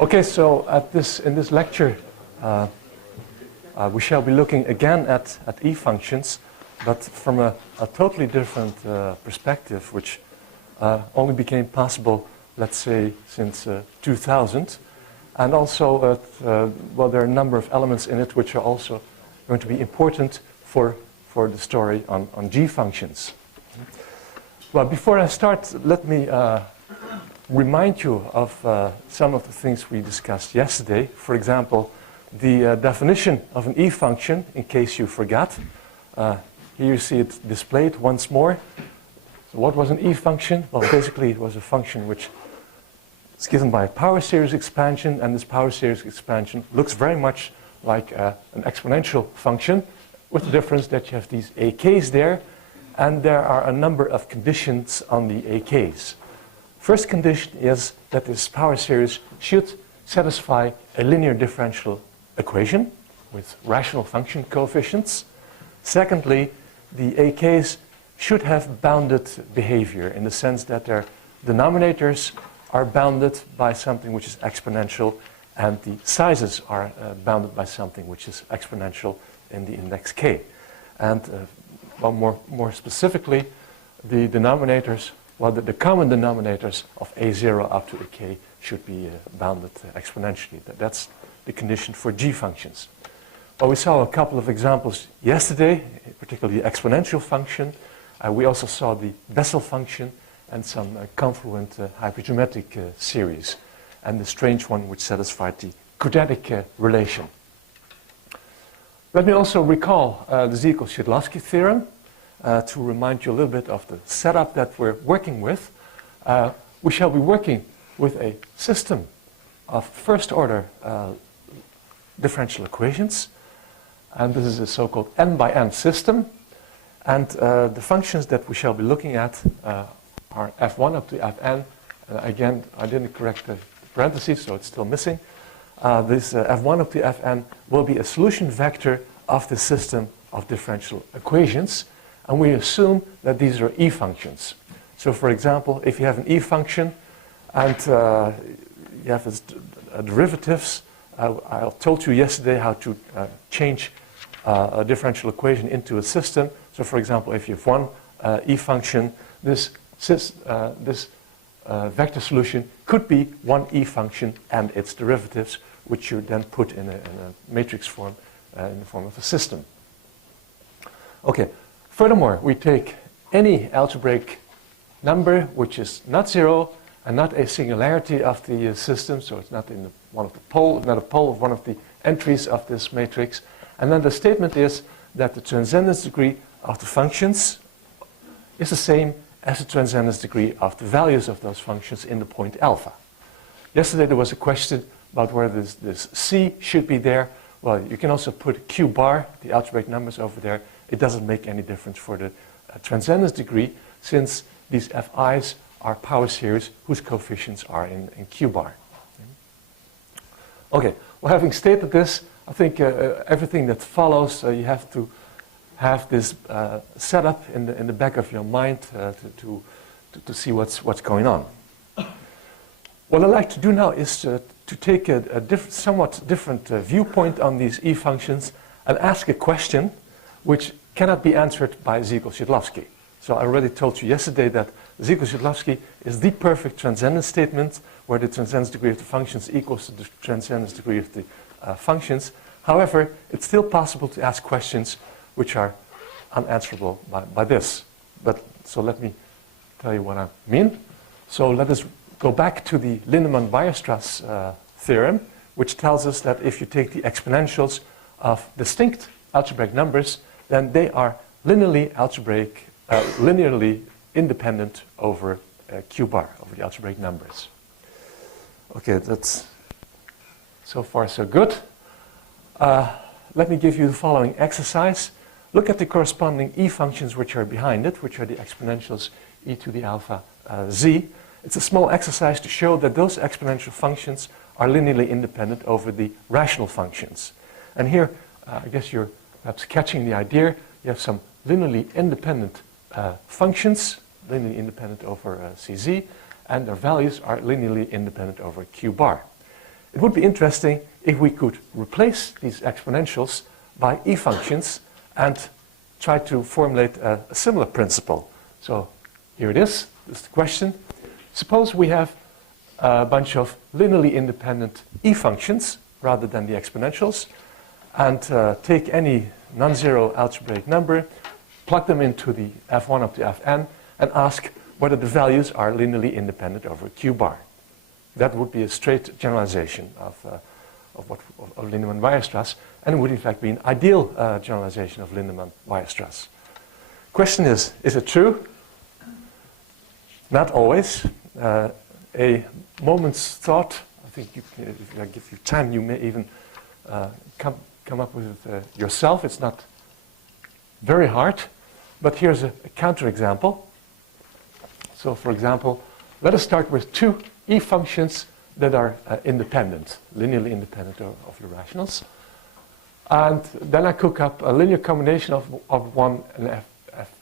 Okay, so in this lecture, we shall be looking again at E functions, but from a totally different perspective, which only became possible, let's say, since 2000. And also, well, there are a number of elements in it which are also going to be important for the story on G functions. Well, before I start, let me remind you of some of the things we discussed yesterday. For example, the definition of an E function, in case you forgot. Here you see it displayed once more. So what was an E function? Well, basically it was a function which is given by a power series expansion, and this power series expansion looks very much like an exponential function, with the difference that you have these AKs there, and there are a number of conditions on the AKs. First condition is that this power series should satisfy a linear differential equation with rational function coefficients. Secondly, the AKs should have bounded behavior in the sense that their denominators are bounded by something which is exponential, and the sizes are bounded by something which is exponential in the index k. And well, more specifically, the denominators, well, the common denominators of a0 up to a k should be bounded exponentially. That's the condition for G functions. Well, we saw a couple of examples yesterday, particularly the exponential function. We also saw the Bessel function and some confluent hypergeometric series, and the strange one which satisfied the quadratic relation. Let me also recall the Zirkel-Szydlowski theorem to remind you a little bit of the setup that we're working with. We shall be working with a system of first-order differential equations, and this is a so-called n by n system. And the functions that we shall be looking at are f1 up to fn. Again, I didn't correct the parentheses, so it's still missing. This f1 up to fn will be a solution vector of the system of differential equations, and we assume that these are E functions. So for example, if you have an E function and you have its derivatives, I told you yesterday how to change a differential equation into a system. So for example, if you have one E function, this vector solution could be one E function and its derivatives, which you then put in a matrix form in the form of a system. Okay. Furthermore, we take any algebraic number which is not zero and not a singularity of the system, so it's not in not a pole of one of the entries of this matrix. And then the statement is that the transcendence degree of the functions is the same as the transcendence degree of the values of those functions in the point alpha. Yesterday there was a question about whether this C should be there. Well, you can also put Q bar, the algebraic numbers, over there. It doesn't make any difference for the transcendence degree, since these Fi's are power series whose coefficients are in Q bar. Okay, well, having stated this, I think everything that follows, you have to have this set up in the back of your mind to see what's going on. What I'd like to do now is to take a somewhat different viewpoint on these E functions and ask a question which cannot be answered by Zirkel-Szydlowski. So I already told you yesterday that Zirkel-Szydlowski is the perfect transcendence statement, where the transcendence degree of the functions equals to the transcendence degree of the functions. However, it's still possible to ask questions which are unanswerable by this. So let me tell you what I mean. So let us go back to the Lindemann-Weierstrass theorem, which tells us that if you take the exponentials of distinct algebraic numbers, then they are linearly independent over Q bar, over the algebraic numbers. Okay, that's so far so good. Let me give you the following exercise. Look at the corresponding E functions which are behind it, which are the exponentials e to the alpha z. It's a small exercise to show that those exponential functions are linearly independent over the rational functions. And here, I guess you're perhaps catching the idea. You have some linearly independent functions, linearly independent over Cz, and their values are linearly independent over Q bar. it would be interesting if we could replace these exponentials by e-functions and try to formulate a similar principle. So here it is. This is the question. Suppose we have a bunch of linearly independent e-functions rather than the exponentials, and take any non-zero algebraic number, plug them into the f1 up to fn, and ask whether the values are linearly independent over q bar. That would be a straight generalization of Lindemann-Weierstrass, and it would in fact be an ideal generalization of Lindemann-Weierstrass. Question is it true? Not always. A moment's thought, I think if I give you time, you may even come up with it yourself. It's not very hard, but here's a counterexample. So for example, let us start with two e-functions that are independent, linearly independent of the rationals. And then I cook up a linear combination of 1 and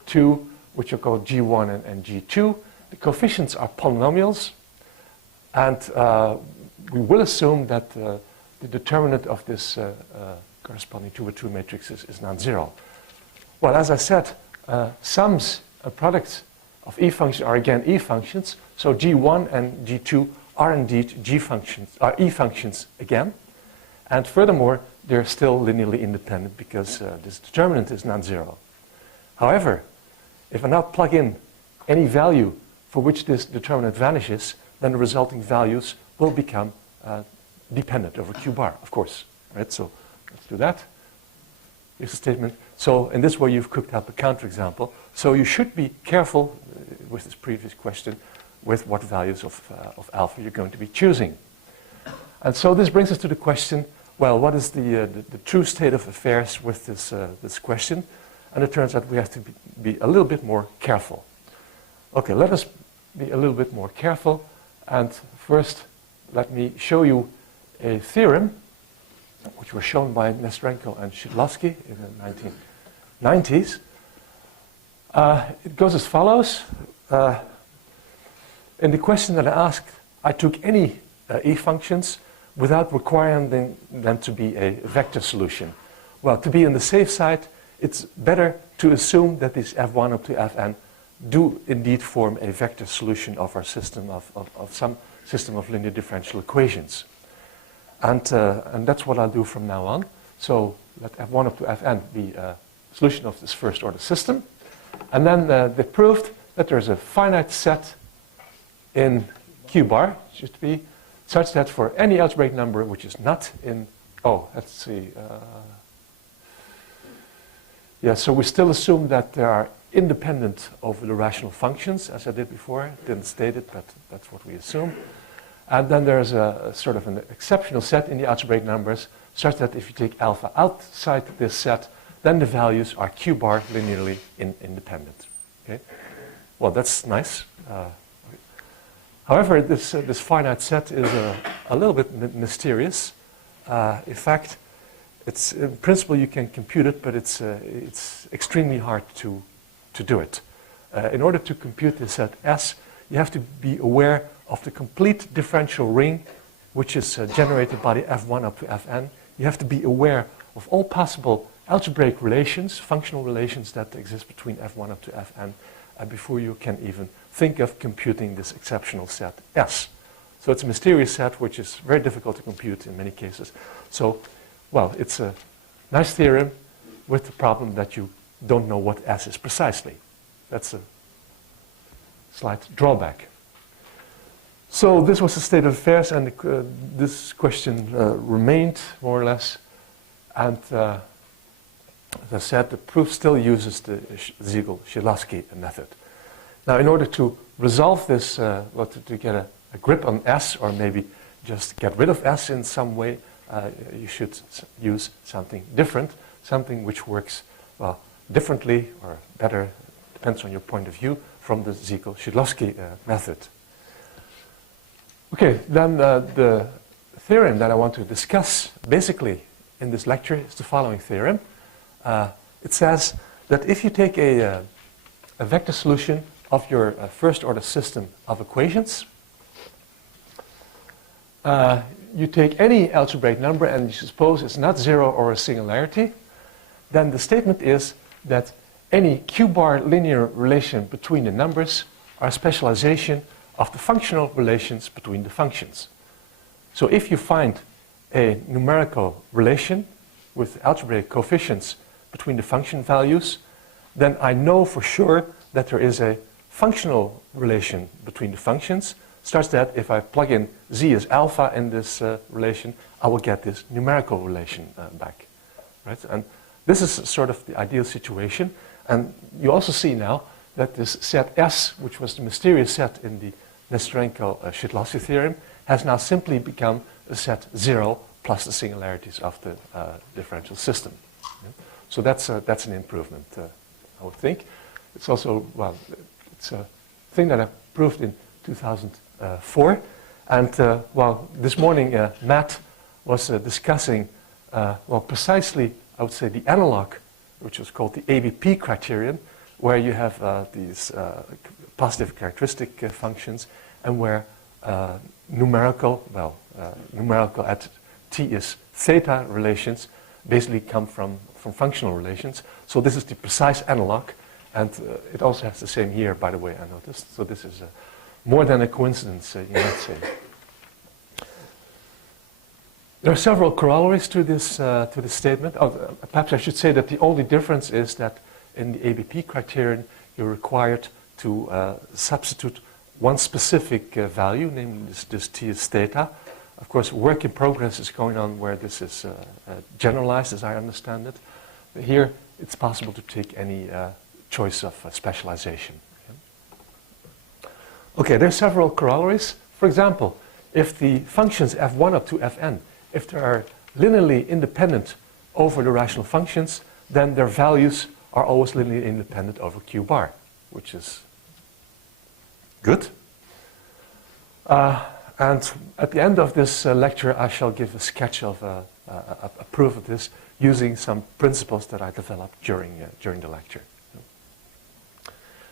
f2, which are called g1 and g2. The coefficients are polynomials, and we will assume that the determinant of this corresponding 2 over 2 matrix is non-zero. Well, as I said, sums and products of e-functions are again e-functions, so g1 and g2 are indeed e-functions again, and furthermore, they're still linearly independent because this determinant is non-zero. However, if I now plug in any value for which this determinant vanishes, then the resulting values will become dependent over q bar, of course. Right? So let's do that. Here's the statement. So in this way, you've cooked up a counterexample. So you should be careful with this previous question with what values of alpha you're going to be choosing. And so this brings us to the question, well, what is the true state of affairs with this question? And it turns out we have to be a little bit more careful. Okay, let us be a little bit more careful. And first, let me show you a theorem which was shown by Nesterenko and Szydlowski in the 1990s. It goes as follows. In the question that I asked, I took any e-functions without requiring them to be a vector solution. Well, to be on the safe side, it's better to assume that these f1 up to fn do indeed form a vector solution of our system of some system of linear differential equations. And that's what I'll do from now on. So let f1 up to fn be a solution of this first order system. And then they proved that there's a finite set in q bar, should be, such that for any algebraic number which is not in, let's see. Yeah, so we still assume that there are independent over the rational functions, as I did before. Didn't state it, but that's what we assume. And then there's a sort of an exceptional set in the algebraic numbers, such that if you take alpha outside this set, then the values are q bar linearly independent. Okay? Well, that's nice. However, this finite set is a little bit mysterious. In fact, it's in principle you can compute it, but it's extremely hard to do it. In order to compute this set S, you have to be aware of the complete differential ring, which is generated by the f1 up to fn. You have to be aware of all possible algebraic relations, functional relations that exist between f1 up to fn, before you can even think of computing this exceptional set S. So it's a mysterious set which is very difficult to compute in many cases. So, well, it's a nice theorem with the problem that you don't know what S is precisely. That's a slight drawback. So this was the state of affairs, and this question remained more or less. And as I said, the proof still uses the Ziegel-Szydlowski method. Now, in order to resolve this, to get a grip on S, or maybe just get rid of S in some way, you should use something different, something which works differently or better, depends on your point of view, from the Ziegel-Szydlowski method. Okay, then the theorem that I want to discuss basically in this lecture is the following theorem. It says that if you take a vector solution of your first order system of equations, you take any algebraic number and you suppose it's not zero or a singularity, then the statement is that any q-bar linear relation between the numbers are a specialization of the functional relations between the functions. So if you find a numerical relation with algebraic coefficients between the function values, then I know for sure that there is a functional relation between the functions, such that if I plug in z as alpha in this relation, I will get this numerical relation back. Right? And this is sort of the ideal situation. And you also see now that this set S, which was the mysterious set in the Nestorenko-Szydlowski theorem, has now simply become a set 0 plus the singularities of the differential system. Yeah? So that's an improvement, I would think. It's also, well, it's a thing that I proved in 2004. And, well, this morning Matt was discussing, well, precisely, I would say, the analog, which was called the ABP criterion, where you have these positive characteristic functions, and where numerical at t is theta relations basically come from functional relations. So this is the precise analog, and it also has the same here, by the way, I noticed. So this is more than a coincidence, you might say. There are several corollaries to this statement. Perhaps I should say that the only difference is that in the ABP criterion, you're required to substitute one specific value, namely this t is theta. Of course, work in progress is going on where this is generalized, as I understand it. But here, it's possible to take any choice of specialization. Okay, there are several corollaries. For example, if the functions f1 up to fn, if they are linearly independent over the rational functions, then their values are always linearly independent over q bar, which is good. And at the end of this lecture, I shall give a sketch of a proof of this using some principles that I developed during the lecture.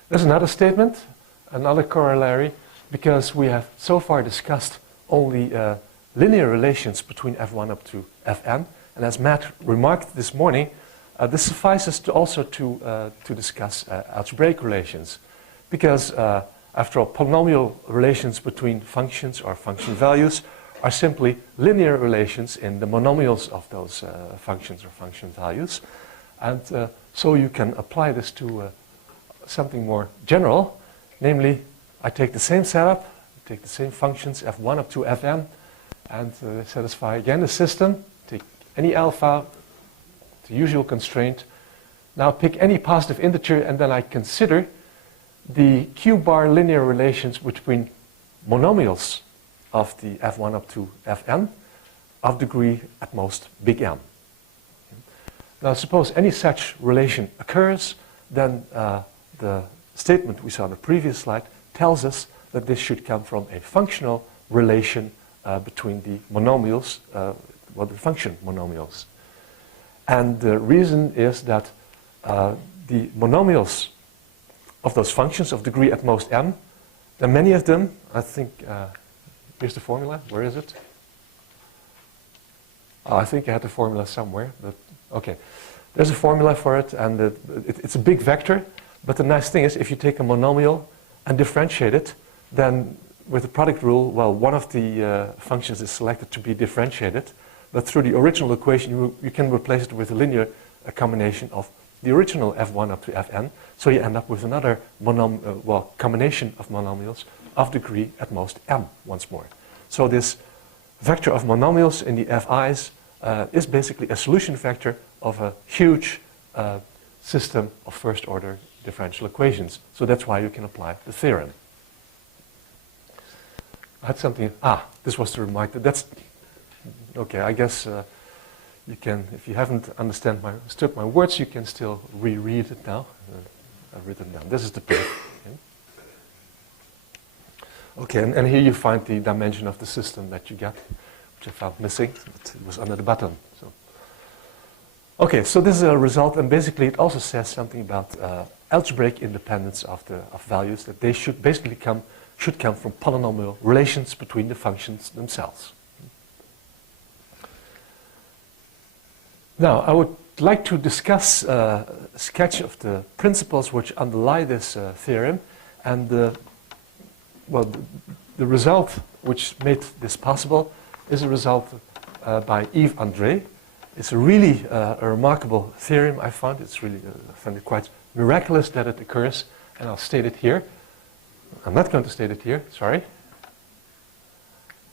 There's another statement, another corollary, because we have so far discussed only linear relations between f1 up to fn. And as Matt remarked this morning, this suffices to also to discuss algebraic relations, because after all, polynomial relations between functions or function values are simply linear relations in the monomials of those functions or function values. And so you can apply this to something more general, namely, I take the same setup, take the same functions f1 up to fn, and satisfy again the system, take any alpha, the usual constraint. Now pick any positive integer, and then I consider the q-bar linear relations between monomials of the f1 up to fn of degree at most big M. Now suppose any such relation occurs, then the statement we saw in the previous slide tells us that this should come from a functional relation between the monomials, well, the function monomials. And the reason is that the monomials of those functions of degree at most m, there are many of them. I think, here's the formula. Where is it? Oh, I think I had the formula somewhere, but okay. There's a formula for it, and it's a big vector. But the nice thing is, if you take a monomial and differentiate it, then with the product rule, well, one of the functions is selected to be differentiated. But through the original equation, you can replace it with a linear combination of the original f1 up to fn. So you end up with another combination of monomials of degree at most m once more. So this vector of monomials in the fi's is basically a solution vector of a huge system of first order differential equations. So that's why you can apply the theorem. I had something, this was the remark. That's, okay, I guess you can, if you haven't understood my words, you can still reread it now. I've written down. This is the proof. Okay, and here you find the dimension of the system that you get, which I found missing. It was under the button. So. Okay, so this is a result, and basically it also says something about algebraic independence of values, that they should basically come from polynomial relations between the functions themselves. Now, I would like to discuss a sketch of the principles which underlie this theorem, and the result which made this possible is a result by Yves André. It's a really a remarkable theorem, I found. It's really I find it quite miraculous that it occurs, and I'll state it here. I'm not going to state it here, sorry.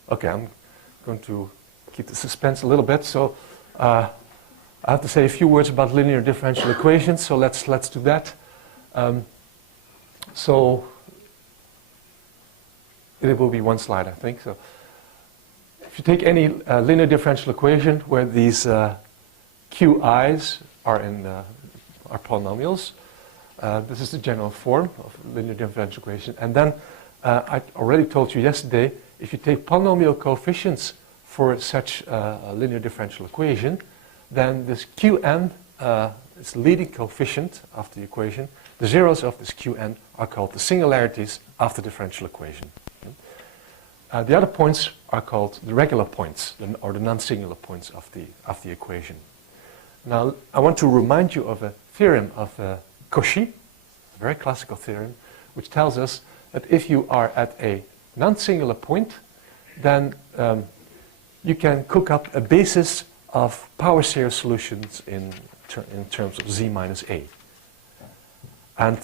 Okay, I'm going to keep the suspense a little bit. So I have to say a few words about linear differential equations, so let's do that. So it will be one slide, I think. So if you take any linear differential equation where these qi's are polynomials, this is the general form of linear differential equation. And then I already told you yesterday, if you take polynomial coefficients for such a linear differential equation, then this qn is the leading coefficient of the equation. The zeros of this qn are called the singularities of the differential equation. The other points are called the regular points, or the non-singular points of the equation. Now, I want to remind you of a theorem of Cauchy, a very classical theorem, which tells us that if you are at a non-singular point, then you can cook up a basis of power series solutions in terms of z minus a. And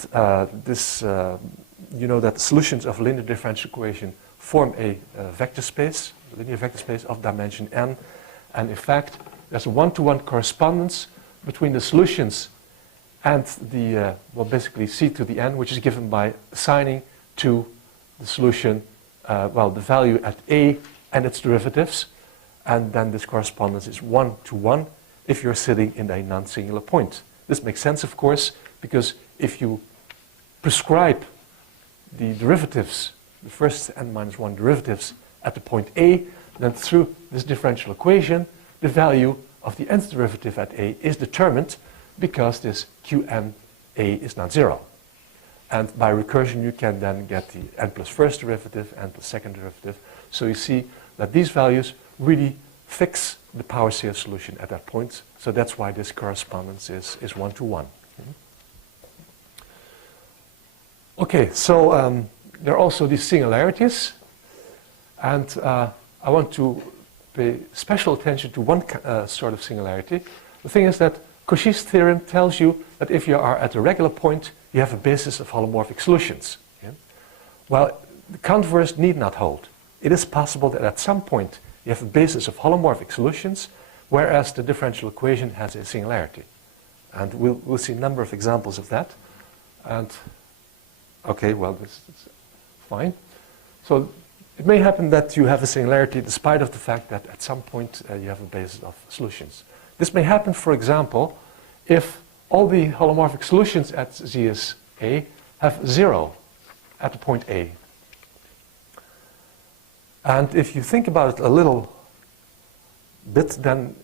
you know that the solutions of a linear differential equation form a vector space, a linear vector space of dimension n. And in fact, there's a one-to-one correspondence between the solutions and the, basically c to the n, which is given by assigning to the solution, the value at a and its derivatives. And then this correspondence is 1-to-1 if you're sitting in a non-singular point. This makes sense, of course, because if you prescribe the derivatives, the first n minus 1 derivatives at the point a, then through this differential equation, the value of the nth derivative at a is determined because this qn a is not 0. And by recursion, you can then get the n plus first derivative, n plus second derivative. So you see that these values really fix the power series solution at that point. So that's why this correspondence is 1-to-1. Okay, so there are also these singularities. And I want to pay special attention to one sort of singularity. The thing is that Cauchy's theorem tells you that if you are at a regular point, you have a basis of holomorphic solutions. Yeah? Well, the converse need not hold. It is possible that at some point you have a basis of holomorphic solutions, whereas the differential equation has a singularity. And we'll see a number of examples of that. And okay, well, this is fine. So it may happen that you have a singularity despite of the fact that at some point you have a basis of solutions. This may happen, for example, if all the holomorphic solutions at z is a have 0 at the point a. And if you think about it a little bit, then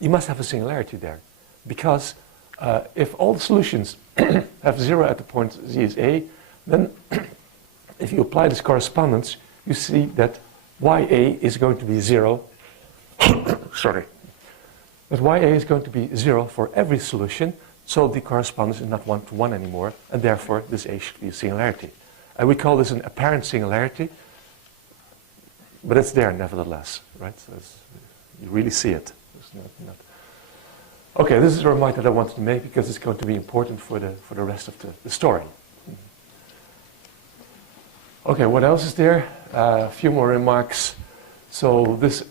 you must have a singularity there. Because if all the solutions have 0 at the point z is a, then if you apply this correspondence, you see that ya is going to be 0. Sorry. That ya is going to be 0 for every solution, so the correspondence is not 1-to-1 anymore, and therefore this a should be a singularity. And we call this an apparent singularity, but it's there nevertheless, right? So you really see it. It's not. Okay, this is a remark that I wanted to make because it's going to be important for the rest of the story. Okay, what else is there? A few more remarks. So this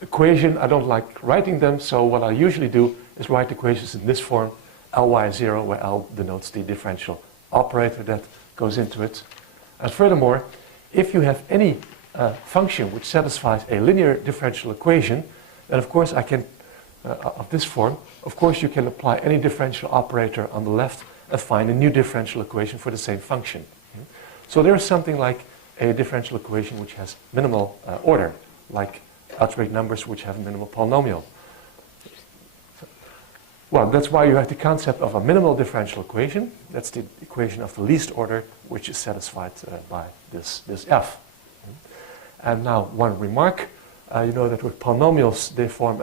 equation, I don't like writing them, so what I usually do is write equations in this form, Ly0, where L denotes the differential operator that goes into it. And furthermore, if you have any function which satisfies a linear differential equation, then of course I can, of this form, of course you can apply any differential operator on the left and find a new differential equation for the same function. So there is something like a differential equation which has minimal order, like algebraic numbers which have a minimal polynomial. Well, that's why you have the concept of a minimal differential equation. That's the equation of the least order, which is satisfied by this f. And now one remark. You know that with polynomials, they form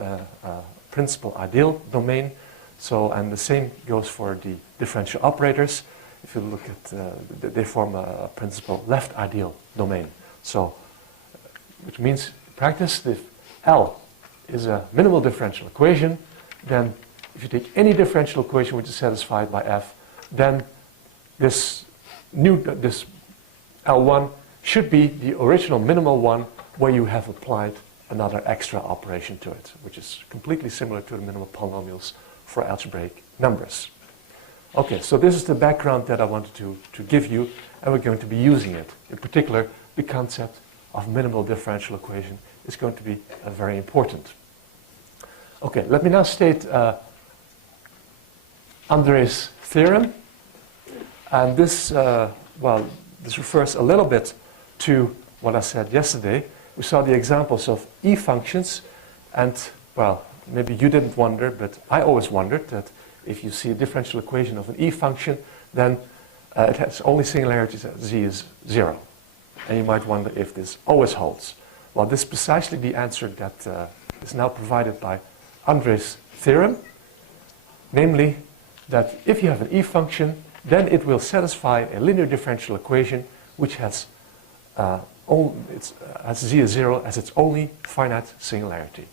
principal ideal domain. So, and the same goes for the differential operators. If you look at, they form a principal left ideal domain. So, which means in practice, if L is a minimal differential equation, then if you take any differential equation which is satisfied by F, then this L1 should be the original minimal one where you have applied another extra operation to it, which is completely similar to the minimal polynomials for algebraic numbers. Okay, so this is the background that I wanted to give you, and we're going to be using it. In particular, the concept of minimal differential equation is going to be very important. Okay, let me now state Andre's theorem. And this, this refers a little bit to what I said yesterday. We saw the examples of E functions, and, well, maybe you didn't wonder, but I always wondered that if you see a differential equation of an E function, then it has only singularities at z is 0. And you might wonder if this always holds. Well, this is precisely the answer that is now provided by Andre's theorem, namely that if you have an E function, then it will satisfy a linear differential equation which has z is 0 as its only finite singularity.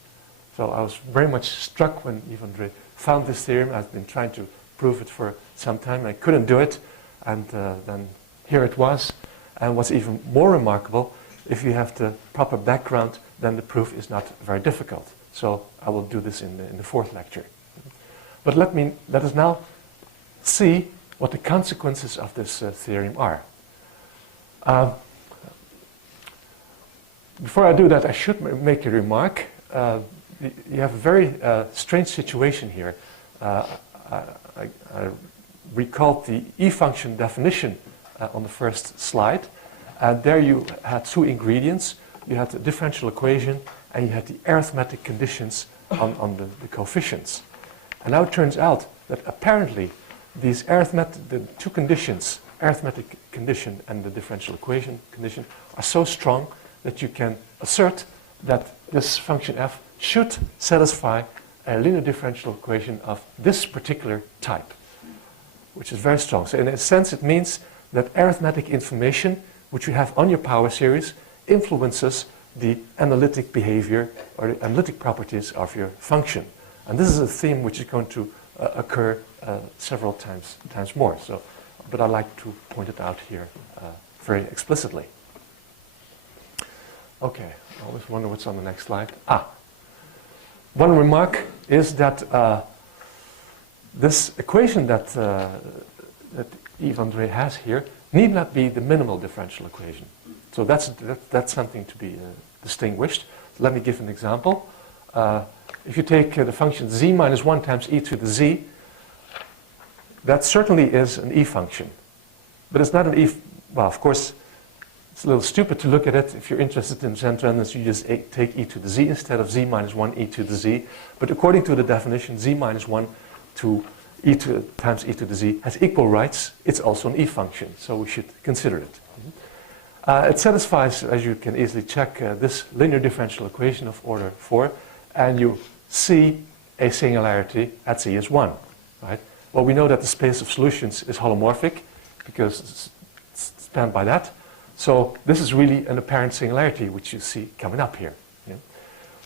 So I was very much struck when Andre found this theorem. I've been trying to prove it for some time. I couldn't do it, and then here it was. And what's even more remarkable, if you have the proper background, then the proof is not very difficult. So I will do this in the fourth lecture. But let us now see what the consequences of this theorem are. Before I do that, I should make a remark. You have a very strange situation here. I recalled the E function definition on the first slide. And there you had two ingredients. You had the differential equation and you had the arithmetic conditions on the coefficients. And now it turns out that apparently these the two conditions, arithmetic condition and the differential equation condition, are so strong that you can assert that this function f should satisfy a linear differential equation of this particular type, which is very strong. So in a sense, it means that arithmetic information which you have on your power series influences the analytic behavior or the analytic properties of your function. And this is a theme which is going to occur several times more. So, but I'd like to point it out here very explicitly. Okay, I always wonder what's on the next slide. One remark is that this equation that Yves André has here need not be the minimal differential equation. So that's something to be distinguished. Let me give an example. If you take the function z minus 1 times e to the z, that certainly is an E function. But it's not an E, well, of course, it's a little stupid to look at it. If you're interested in Zen-Trenders, you just take e to the z instead of z minus 1 e to the z. But according to the definition, z minus 1 to times e to the z has equal rights. It's also an E function, so we should consider it. It satisfies, as you can easily check, this linear differential equation of order 4, and you see a singularity at z is 1. Right? Well, we know that the space of solutions is holomorphic, because it's spanned by that. So this is really an apparent singularity, which you see coming up here. Yeah?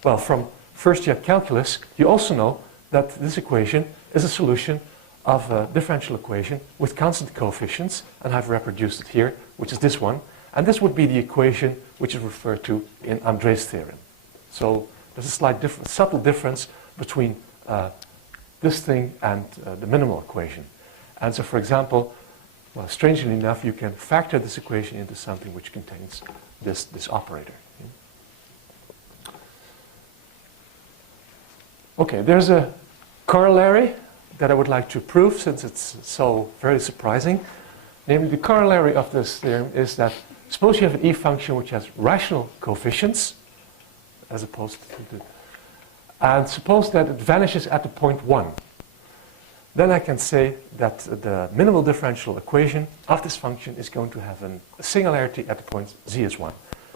Well, from first-year calculus, you also know that this equation is a solution of a differential equation with constant coefficients, and I've reproduced it here, which is this one. And this would be the equation which is referred to in Andre's theorem. So there's a slight subtle difference between this thing and the minimal equation. And so, for example, well, strangely enough, you can factor this equation into something which contains this operator. Okay, there's a corollary that I would like to prove, since it's so very surprising. Namely, the corollary of this theorem is that suppose you have an E function which has rational coefficients, as opposed to the, and suppose that it vanishes at the point 1. Then I can say that the minimal differential equation of this function is going to have a singularity at the point z is 1.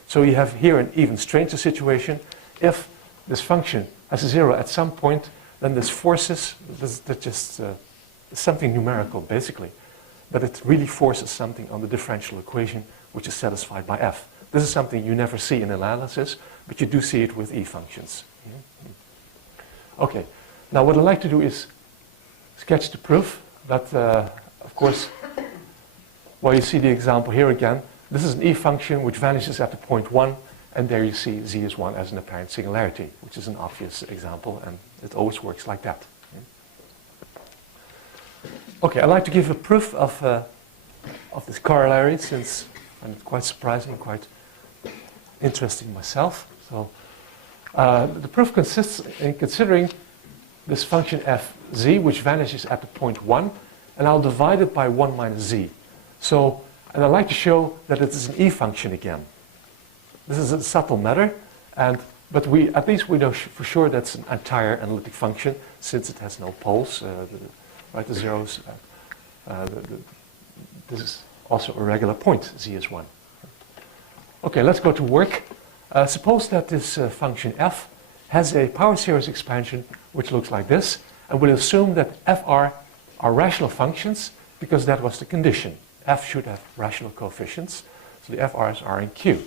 So you have here an even stranger situation. If this function has a 0 at some point, then this forces, that's just something numerical basically, but it really forces something on the differential equation which is satisfied by f. This is something you never see in analysis, but you do see it with e functions. Okay, now what I'd like to do is sketch the proof, but of course, well, you see the example here again. This is an e function which vanishes at the point 1, and there you see z is 1 as an apparent singularity, which is an obvious example, and it always works like that. Okay, I'd like to give a proof of this corollary, since I find it quite surprising, quite interesting myself. So the proof consists in considering this function fz, which vanishes at the point 1, and I'll divide it by 1 minus z. So, and I'd like to show that it is an e function again. This is a subtle matter, but at least we know for sure that's an entire analytic function, since it has no poles, right? The zeros. This is also a regular point. Z is 1. Okay, let's go to work. Suppose that this function f has a power series expansion which looks like this, and we'll assume that fr are rational functions because that was the condition. F should have rational coefficients, so the FRs are in Q.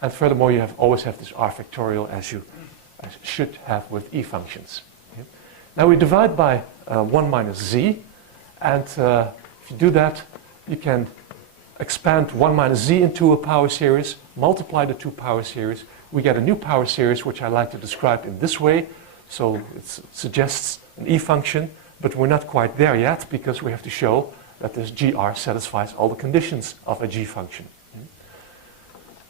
And furthermore, you always have this r factorial as you should have with e functions. Okay. Now we divide by 1 minus z, and if you do that, you can expand 1 minus z into a power series, multiply the two power series. We get a new power series, which I like to describe in this way. So it suggests an e function, but we're not quite there yet because we have to show that this gr satisfies all the conditions of a g function.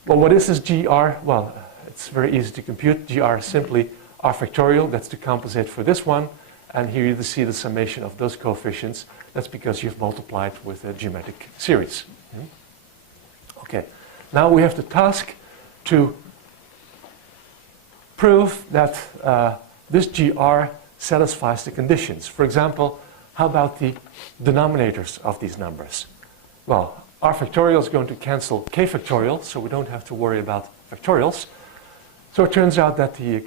Well, what is this gr? Well, it's very easy to compute. Gr is simply r factorial. That's to compensate for this one. And here you see the summation of those coefficients. That's because you've multiplied with a geometric series. Okay. Now we have the task to prove that this gr satisfies the conditions. For example, how about the denominators of these numbers? Well, r factorial is going to cancel k factorial, so we don't have to worry about factorials. So it turns out that the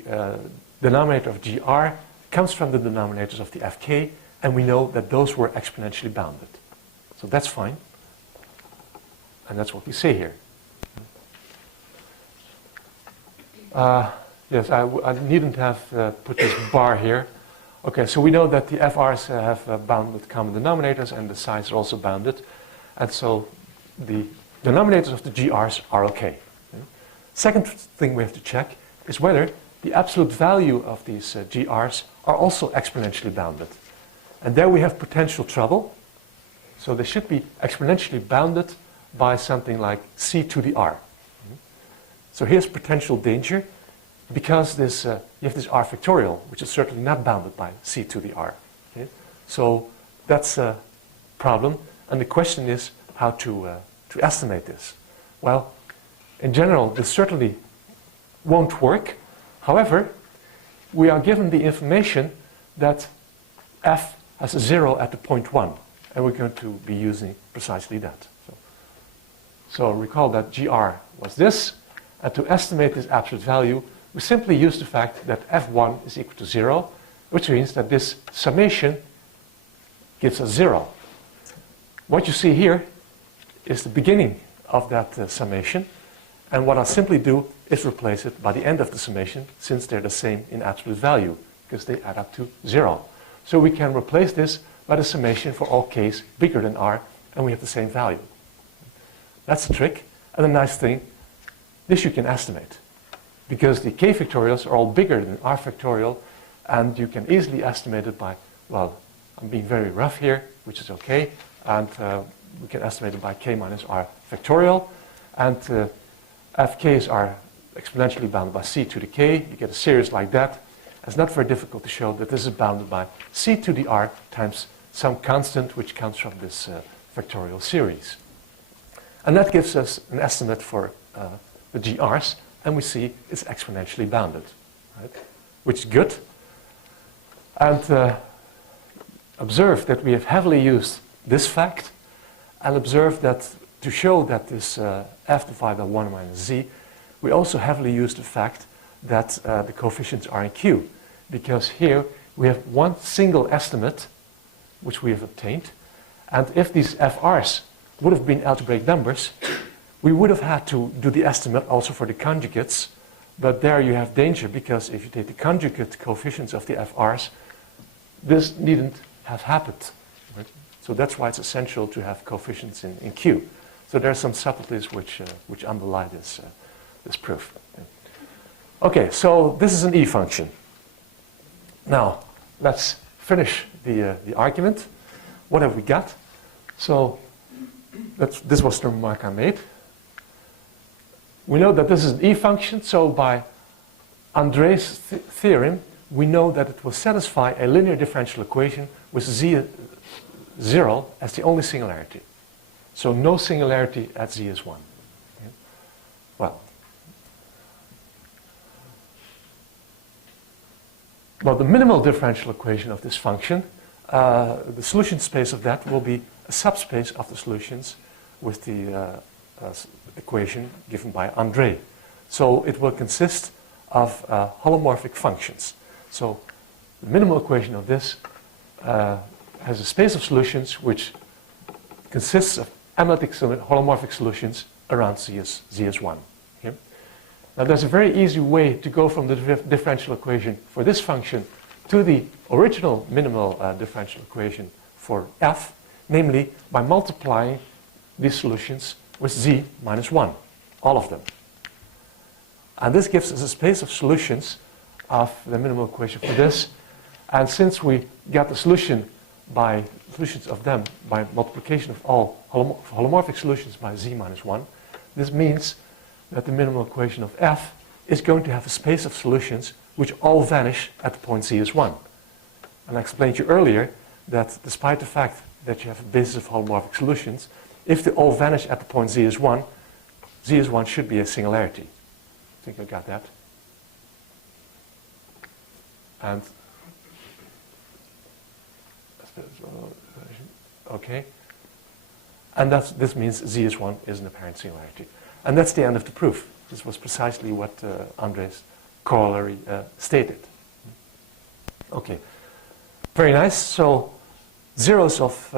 denominator of gr comes from the denominators of the fk, and we know that those were exponentially bounded. So that's fine. And that's what we say here. Yes, I needn't have put this bar here. Okay, so we know that the FRs have bounded common denominators, and the sides are also bounded. And so the denominators of the GRs are okay. Second thing we have to check is whether the absolute value of these GRs are also exponentially bounded. And there we have potential trouble. So they should be exponentially bounded by something like c to the r. So here's potential danger, because you have this r factorial, which is certainly not bounded by c to the r. Okay? So that's a problem, and the question is how to estimate this. Well, in general, this certainly won't work. However, we are given the information that f has a 0 at the point 1, and we're going to be using precisely that. So recall that gr was this, and to estimate this absolute value, we simply use the fact that f1 is equal to 0, which means that this summation gives us 0. What you see here is the beginning of that summation, and what I'll simply do is replace it by the end of the summation, since they're the same in absolute value, because they add up to 0. So we can replace this by the summation for all k's bigger than r, and we have the same value. That's the trick, and the nice thing, this you can estimate, because the k factorials are all bigger than r factorial, and you can easily estimate it by, well, I'm being very rough here, which is okay, and we can estimate it by k minus r factorial, and fk's are exponentially bounded by c to the k. You get a series like that. It's not very difficult to show that this is bounded by c to the r times some constant which comes from this factorial series. And that gives us an estimate for the GRs, and we see it's exponentially bounded, right? Which is good. And observe that we have heavily used this fact, and observe that to show that this f divided by 1 minus z, we also heavily use the fact that the coefficients are in Q, because here we have one single estimate, which we have obtained. And if these FRs would have been algebraic numbers, we would have had to do the estimate also for the conjugates. But there you have danger, because if you take the conjugate coefficients of the FRs, this needn't have happened. Right? So that's why it's essential to have coefficients in Q. So there are some subtleties which underlie this proof. Okay, so this is an E function. Now, let's finish the argument. What have we got? So this was the remark I made. We know that this is an E function, so by Andre's theorem, we know that it will satisfy a linear differential equation with z0 as the only singularity. So no singularity at z is 1. Okay. Well, the minimal differential equation of this function, the solution space of that will be a subspace of the solutions with the equation given by Andre. So it will consist of holomorphic functions. So the minimal equation of this has a space of solutions which consists of analytic holomorphic solutions around z is 1. Okay? Now there's a very easy way to go from the differential equation for this function to the original minimal differential equation for f, namely by multiplying these solutions with z minus 1, all of them. And this gives us a space of solutions of the minimal equation for this. And since we got the solutions of them by multiplication of all holomorphic solutions by z minus 1, this means that the minimal equation of f is going to have a space of solutions which all vanish at the point z is 1. And I explained to you earlier that despite the fact that you have a basis of holomorphic solutions, if they all vanish at the point z is 1 should be a singularity. I think I got that. And okay. And this means z is 1 is an apparent singularity. And that's the end of the proof. This was precisely what Andre's corollary stated. Okay. Very nice. So zeros of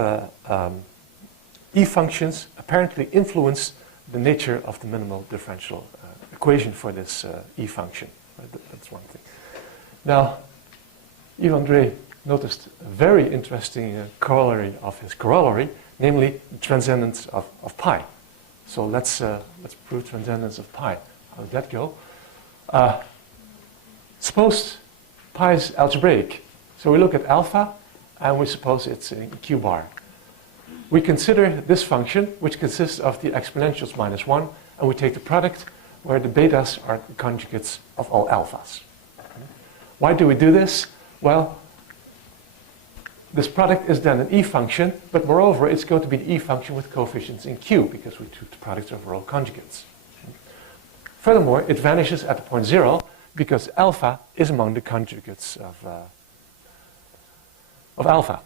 E functions apparently influence the nature of the minimal differential equation for this E function. Right? That's one thing. Now, Yves Andre noticed a very interesting corollary of his corollary, namely the transcendence of pi. So let's prove transcendence of pi. How did that go? Suppose pi is algebraic. So we look at alpha, and we suppose it's in Q bar. We consider this function, which consists of the exponentials minus 1, and we take the product where the betas are the conjugates of all alphas. Why do we do this? Well, this product is then an E function, but moreover, it's going to be an E function with coefficients in Q, because we took the products over all conjugates. Furthermore, it vanishes at the point 0, because alpha is among the conjugates of alpha.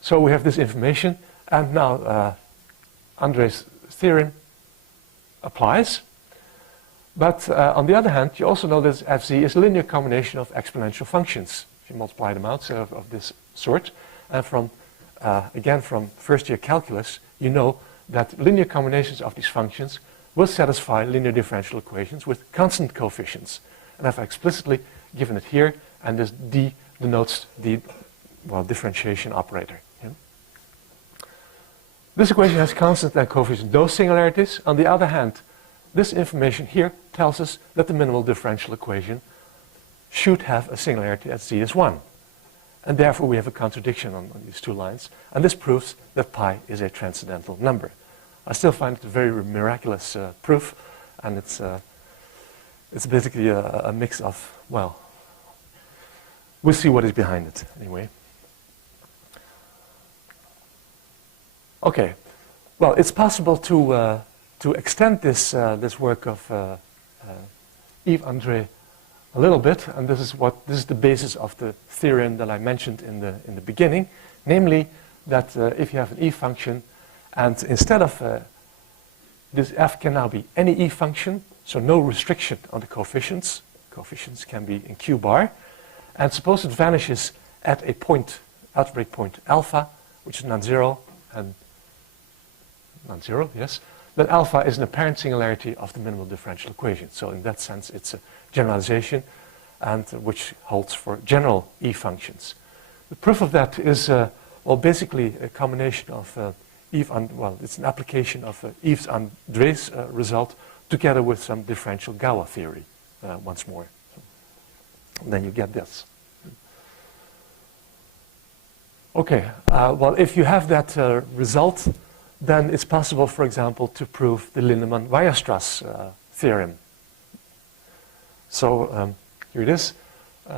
So we have this information, and now Andre's theorem applies. But on the other hand, you also know that fz is a linear combination of exponential functions. If you multiply them out of this sort, and again from first year calculus, you know that linear combinations of these functions will satisfy linear differential equations with constant coefficients. And I've explicitly given it here, and this d denotes the differentiation operator. Yeah? This equation has constant and coefficient no singularities. On the other hand, this information here tells us that the minimal differential equation should have a singularity at z is 1. And therefore we have a contradiction on these two lines. And this proves that pi is a transcendental number. I still find it a very miraculous proof, and it's basically a mix of, well, we'll see what is behind it anyway. Okay, well, it's possible to extend this work of Yves Andre a little bit, and this is the basis of the theorem that I mentioned in the beginning, namely that if you have an E function, and instead of this f can now be any E function, so no restriction on the coefficients. Coefficients can be in Q bar, And suppose it vanishes at a point, algebraic point alpha, which is non-zero, and non-zero, yes, then alpha is an apparent singularity of the minimal differential equation. So in that sense, it's a generalization, and which holds for general E functions. The proof of that is, well, basically a combination of it's an application of Yves André's result together with some differential Galois theory once more. And then you get this. Okay, well, if you have that result, then it's possible, for example, to prove the Lindemann-Weierstrass theorem. So here it is.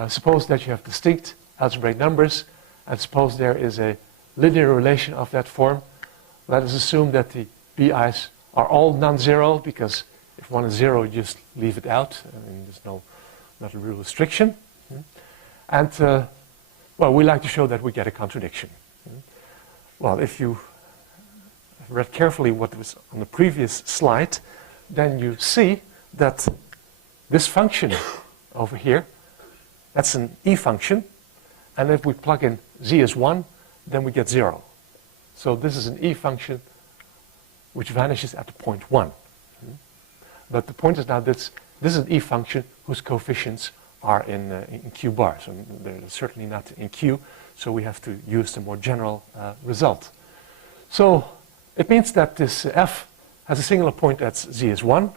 Suppose that you have distinct algebraic numbers, and suppose there is a linear relation of that form. Let us assume that the BI's are all non-zero, because if one is zero, you just leave it out. I mean, there's not a real restriction. And, well, we like to show that we get a contradiction. Well, if you read carefully what was on the previous slide, then you see that this function over here, that's an E function. And if we plug in z as 1, then we get 0. So this is an E function which vanishes at the point 1. But the point is now that this is an E function whose coefficients are in Q bar. So they're certainly not in Q, so we have to use the more general result. So it means that this f has a singular point at z is 1.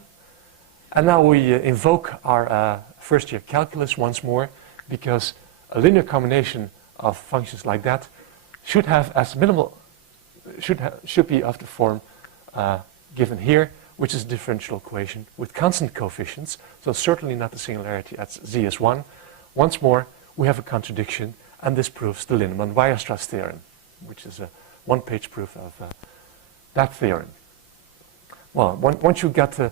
And now we invoke our first year calculus once more, because a linear combination of functions like that should have as minimal, should be of the form given here, which is a differential equation with constant coefficients, so certainly not the singularity at z is 1. Once more, we have a contradiction, and this proves the Lindemann-Weierstrass theorem, which is a one-page proof of that theorem. Well, once you get the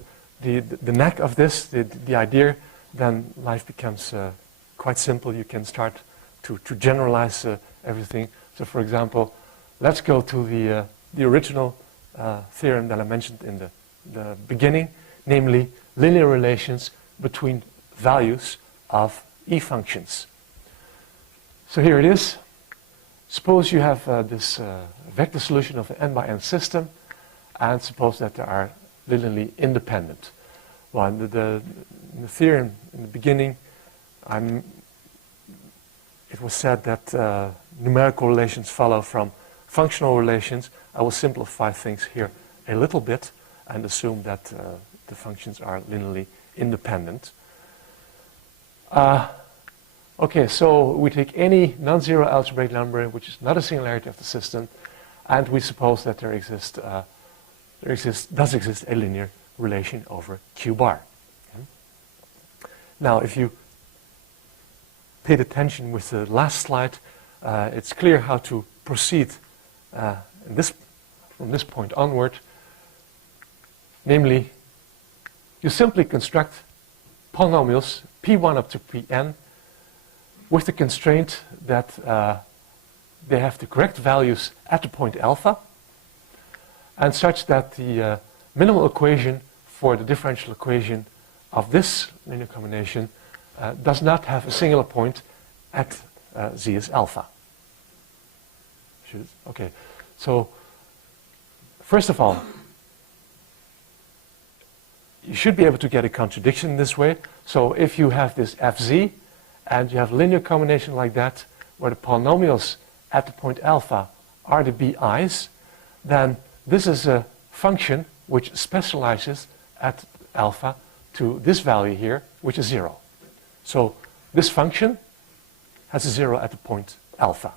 knack of this, the idea, then life becomes quite simple. You can start to generalize everything. So, for example, let's go to the original theorem that I mentioned in the beginning, namely linear relations between values of E functions. So here it is. Suppose you have this vector solution of an n by n system, and suppose that they are linearly independent. Well, in the theorem in the beginning, it was said that numerical relations follow from functional relations. I will simplify things here a little bit and assume that the functions are linearly independent. Okay, so we take any non-zero algebraic number which is not a singularity of the system, and we suppose that does exist a linear relation over Q bar. Okay. Now, if you paid attention with the last slide, it's clear how to proceed from this point onward. Namely, you simply construct polynomials P1 up to Pn with the constraint that they have the correct values at the point alpha, and such that the minimal equation for the differential equation of this linear combination does not have a singular point at z is alpha. Okay, so first of all, you should be able to get a contradiction in this way. So if you have this fz and you have a linear combination like that, where the polynomials at the point alpha are the bi's, then this is a function which specializes at alpha to this value here, which is 0. So this function has a 0 at the point alpha.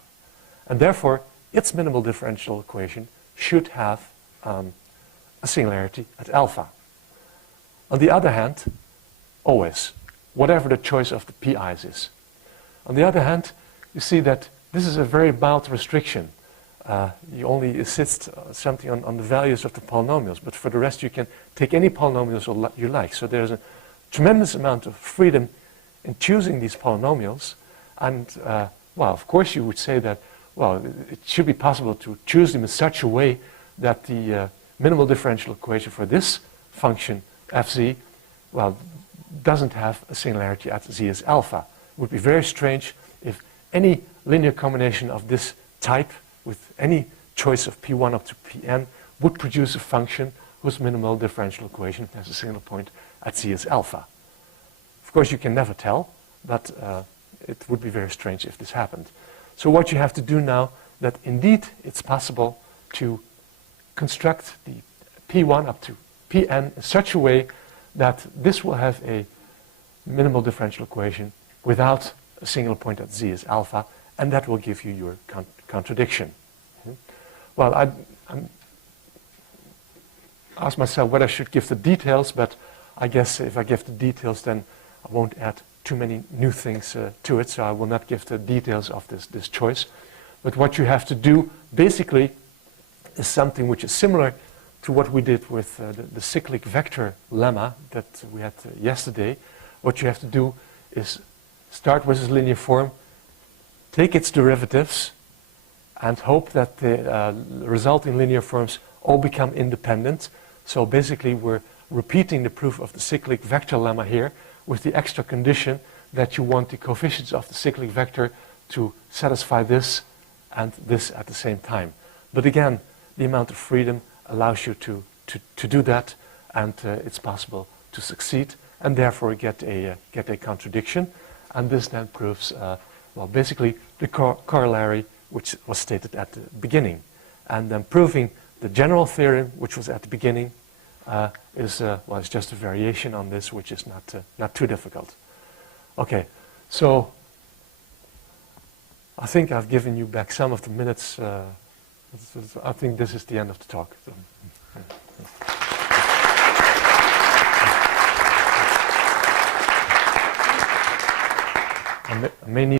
And therefore, its minimal differential equation should have a singularity at alpha. On the other hand, always, whatever the choice of the pi's is. On the other hand, you see that this is a very mild restriction. You only insist something on the values of the polynomials, but for the rest you can take any polynomials you like. So there's a tremendous amount of freedom in choosing these polynomials. And, well, of course you would say that, well, it should be possible to choose them in such a way that the minimal differential equation for this function, fz, well, doesn't have a singularity at z is alpha. would be very strange if any linear combination of this type with any choice of P1 up to Pn would produce a function whose minimal differential equation has a single point at z as alpha. Of course, you can never tell, but it would be very strange if this happened. So what you have to do now, that indeed it's possible to construct the P1 up to Pn in such a way that this will have a minimal differential equation without a single point at z as alpha, and that will give you your contradiction. Well, I'm ask myself whether I should give the details, but I guess if I give the details, then I won't add too many new things to it, so I will not give the details of this choice. But what you have to do, basically, is something which is similar to what we did with the cyclic vector lemma that we had yesterday. What you have to do is start with this linear form, take its derivatives, and hope that the resulting linear forms all become independent. So basically, we're repeating the proof of the cyclic vector lemma here with the extra condition that you want the coefficients of the cyclic vector to satisfy this and this at the same time. But again, the amount of freedom allows you to do that, and it's possible to succeed and therefore get a contradiction. And this then proves, well, basically the corollary which was stated at the beginning. And then proving the general theorem, which was at the beginning, is just a variation on this, which is not too difficult. Okay, so I think I've given you back some of the minutes. I think this is the end of the talk. So, I may need